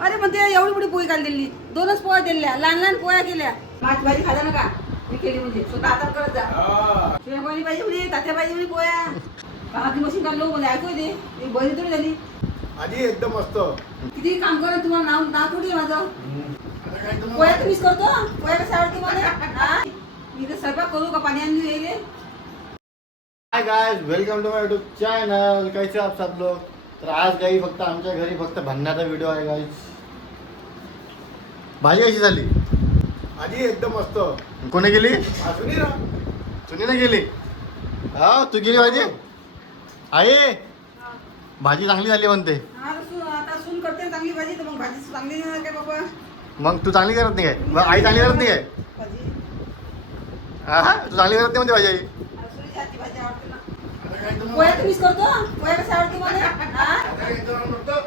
अरे पण ते एवढी मोठी पोळी काढलेली, 2च पोळ्या दिल्या, लहान लहान पोळ्या केल्या. माझी भाजी खाजा नका, मी केली म्हणजे स्वतः हातात करत जा. शिवाय पाहिजे म्हणे, तात्या पाहिजे म्हणे पोळ्या. कामाची मशीन काढलो म्हणजे ऐकू दे, एक बहिणी थोडी झाली. आधी एकदम मस्त. किती काम करा तुम्हाला, नाव नाव थोडी आहे माझं. पोळ्या तर मिस करतो, पोळ्या कशा आवडते मला. मी तर स्वयंपाक करू का पाणी आणून येईल. Hi guys, welcome to my YouTube channel. कैसे आप सब लोग. तर आज काही फक्त आमच्या घरी फक्त भन्नाचा व्हिडिओ आहे गाइस. भाजी कशी झाली? आधी एकदम मस्त. कोणी गेली? सुनील सुनीने गेली. हा तू गेली भाजी? आई भाजी चांगली झाली म्हणते. आता सून करते चांगली भाजी, तर मग भाजी चांगली नाही काय बाबा. मग तू चांगली करत नाही काय? मग आई चांगली करत नाही काय? भाजी हा तू चांगली करत नाही म्हणते भाजी आई. सुनीची हातची भाजी आवडते ना. आता काय तुम्हाला- पोळ्या तर मिस करतो, पोळ्या कशा आवडते मला. आता काय तुम्हाला म्हणतो?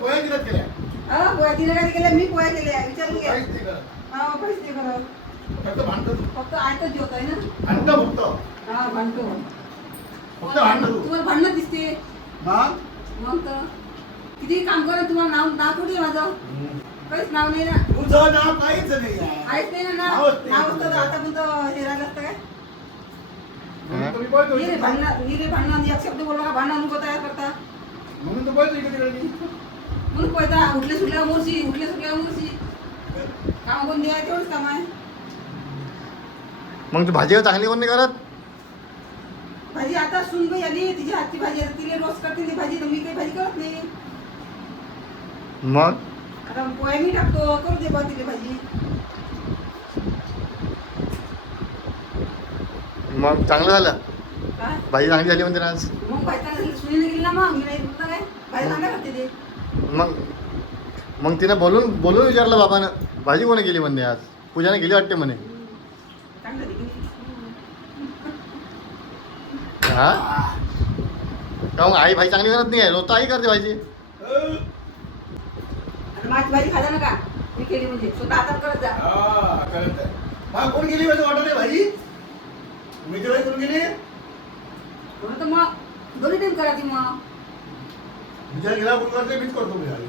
पोळ्या दिल्यात केल्या. हा पोळ्या तिने काय केल्या, मी पोळ्या केल्या, विचारून घ्या. काहीच नाही करत. हा पैसे ते करत, फक्त भांडतो तू. फक्त आयतच जेवत आहे ना. भांडतो फक्त. हा भांडतो. फक्त भांडतो तू. तुम्हाला भांडणं दिसते मग? मग तर किती काम करा, तुम्हाला नाव नाव थोडी आहे माझं. काहीच नाव नाही ना, तुझं नाव काहीच नाही आहे. आहेच नाही ना नाव. नावच नाही. नाव असतं तर आता पण हे राहिलं असतं काय. म्हणून तुम्ही बोलतो निरे भांडणं एक शब्द बोलला का भांडणं नको तयार करता. म्हणून तर बोलतो इकडे तिकडे. म्हणून पळता, उठले सुटल्या मोरशी, उठले सुटल्या मोरशी. काम कोण द्याय तेवढंच काम आहे. मग तू भाजी चांगली कोण नाही करत? भाजी आता सुनबाई आली, तिची हातची भाजी आता तिला रोज करते ती भाजी, तर मी काही भाजी करत नाही. मग आता पोळ्या मी टाकतो, करू दे बा तिला भाजी. मग चांगलं झालं. काय भाजी चांगली झाली म्हणते ना आज. मग भाजी सुनीने गेली ना, मग मी नाही म्हटलं काय भाजी चांगल्या करते ते. मग मग तिनं बोलून विचारलं बाबानं, भाजी कोणी केली म्हणते आज. पूजाने गेली वाटते म्हणे. चांगलं दिली. हा का मग आई भाजी चांगली करत नाही आहे, रोज तर आई करते भाजी. आता माझी भाजी खाजा नका, मी केली म्हणजे स्वतः हातात करत जा. करत आहे. मग कोण गेली पाहिजे वाटत आहे भाजी? मी तर कोण गेली? म्हणून तर मग दोन्ही टाइम करा ती मग. विचार केला कोण करते मीच करतो मी भाजी.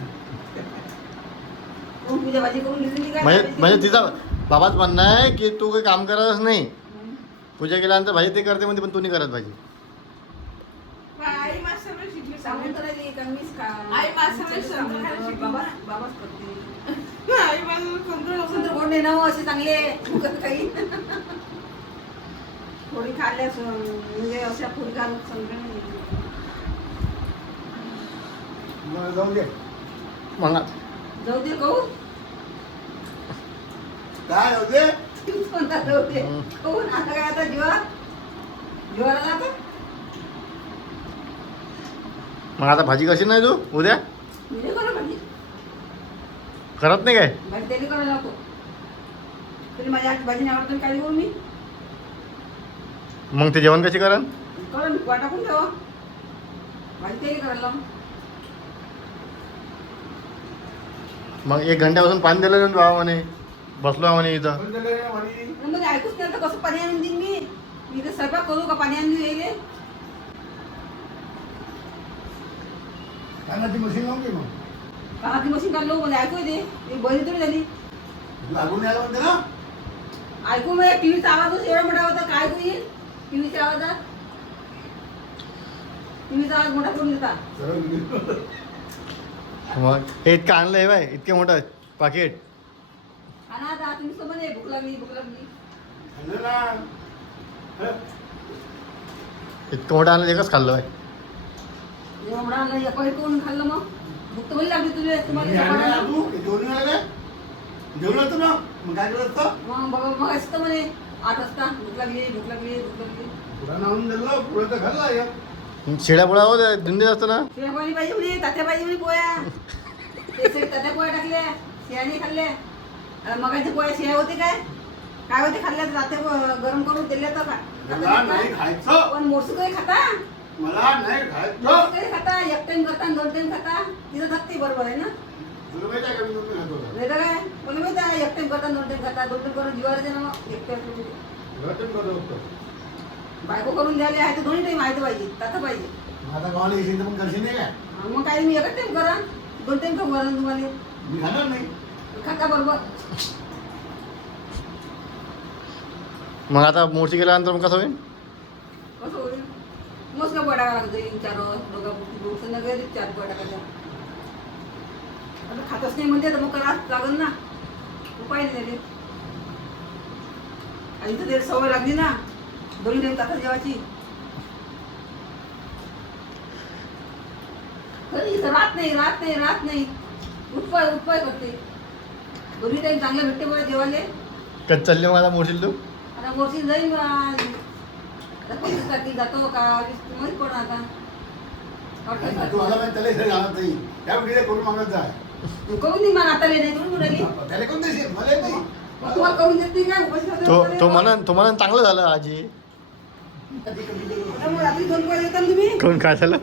मग तुझ्या भाजी करून घेतली काय. म्हणजे तिचा बाबाच म्हणणं आहे की तू काही काम करतच नाही. पूजा केल्यानंतर भाजी ते करते म्हणते, पण तू नाही करत भाजी. आई माझं सगळं शिकली. सांगून तर राहिली का मीच खा. आई माझं सगळं समजून खायला शिकली. बाबाच करते. आई माझं समजून सुंदर गोड नाही ना हो, असे चांगले फुकट काही. थोडी खाल्ल्यास म्हणजे अशा फुल घालून समजा. मग जाऊ दे. मग जाऊ दे कहू. काय होते? कोणता जाऊ दे कहू. आता काय आता जीवाला जातं. मग आता भाजी कशी नाही तू उद्या मी नाही करा भाजी. करत नाही काय? भाजी त्याने करायला लावतो. तरी माझ्या हात भाजी नाही आवडत, काय करू मी. मग ते जेवण कशी करण? करून वाटाकून ठेवा. भाजी त्याने करायला लावून. मग 1 घंट्यापासून पाणी दिलं नाही बाबा म्हणे, बसलो आहे म्हणे इथं. कोण गेले म्हणे? म्हणजे ऐकूच नाही तर कसं पाणी आणून देईन मी. मी तर स्वयंपाक करू का पाणी आणून येईल. कानाची मशीन लावून घे मग. कामाची मशीन काढलो म्हणजे ऐकू दे, एक बहिणी थोडी झाली. लागून यायला म्हणते ना. ऐकू मग टीव्हीचा आवाजच एवढा मोठा होता, काय ऐकू येईल टीव्हीच्या आवाजात. टीव्हीचा आवाज मोठा करून देता. सरळ गेली. मग हे इतकं आणलं आहे बाय, इतके मोठं पाकिट. खाना आता तुम्ही सोबत आहे, भूक लागली भूक लागली. खाल्लं ना. हं? इतकं मोठं आणलं एकच खाल्लं बाय. एवढा आणलं एका करून खाल्लं मग भूक तर लागली तुझे मी तुम्हाला आणलं ना सकाळी. तू? हे जेवण आलं? जेवण होतं ना? मग काय करत असतं? मग बघा मग असतं म्हणे 8 वाजता भूक लागली भूक लागली भूक लागली. पुढं नावून दिलं, पुढं तर खाल्ला एक. शिळ्या पोळा हो धुंदीत असतं ना. शिळ्या पाणी पाहिजे म्हणे, तात्या पाहिजे म्हणे पोळ्या. ते तात्या पोळ्या टाकल्या, शिळ्याने खाल्ल्या. मगाच्या पोळ्या शिळ्या होते काय होते खाल्ल्या तर तात्या गरम करून दिल्या तर मला नाही खायचं. पण मोरसू काही खाता. मला नाही खायचं. मोरसू काही खाता, 1 टाइम करता 2 टाइम खाता. तिथं थकते बरोबर आहे ना. तुला माहिती आहे का मी दूध खातो? नाही तर काय मला माहिती आहे 1 टाइम करता 2 टाइम खाता. 2 टाइम करून जीवावर येते ना मग 1 टाइम. रटण करत होतं. बायको करून द्यायला आहे तर 2 टाइम आहे तर पाहिजे, तातं पाहिजे. आता गावाला येशील तर मग करशील नाही काय? मग काय मी 1 टाइम करा. 2 टाइम खाऊ घाला तुम्हाला मी खाणार नाही. खाता बरोबर. मग आता मोठी गेल्यानंतर मग कसं होईल? कसं होईल? मस्त बडा लागतो 3-4 दोघं नगर 4 बडा टाकायचा. आता खातच नाही म्हणते तर मग करावंच लागेल ना. उपाय नाही त्याले. आणि इथं त्याला सवय लागली ना 2 टाइम खाता जेवायची. तरी इथं राहत नाही उपाय करते. 2 टाइम चांगलं भेटते मला जेवायला. कधी चालली मग आता मोठी तू? आता मोठी जाईल आता 25 तारखेला जातो का 20 माहित पडणार आता. तू आला नाही त्याला इथे जाणार नाही. त्या मुलीला करून मागत जा. तू करून दे मला आता नाही करून राहिली. त्याला कोण देशील? मला येत नाही. मग तुम्हाला करून देत नाही का उपाशी ठेवते तो मला? म्हणून चांगलं झालं आजी. त्यामुळे रात्री 2 पोळ्या देता ना तुम्ही. कोण काय झालं?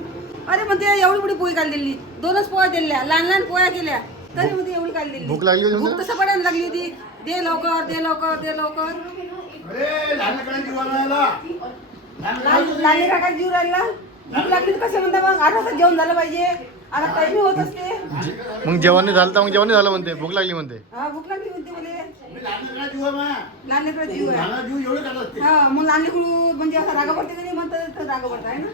अरे पण ते एवढी मोठी पोळी काढलेली 2च पोळ्या दिल्या लहान पोळ्या केल्या तरी मध्ये एवढी काढलेली. भूक लागली होती भूक तुमच्या? तसं पडायला लागली होती. दे लवकर. अरे लहान लेकरांना जीव आला याला. लहान काय जीव राहिला. भूक लागली तर कसं म्हणता मग 8 वाजता जेवण झालं पाहिजे. आता टाइम होत असते. मग जेवण नाही झालं तर मग जेवण नाही झालं म्हणते, भूक लागली म्हणते. हा भूक लागली म्हणते मला. मी लहान लेकरांना जीव आहे मा. लहान लेकरं जीव आहे. लहान जीव एवढे करत असते. हा मग लहान लेकरू म्हणजे असं रागा पडते का नाही म्हणतात रागा पडत आहे ना.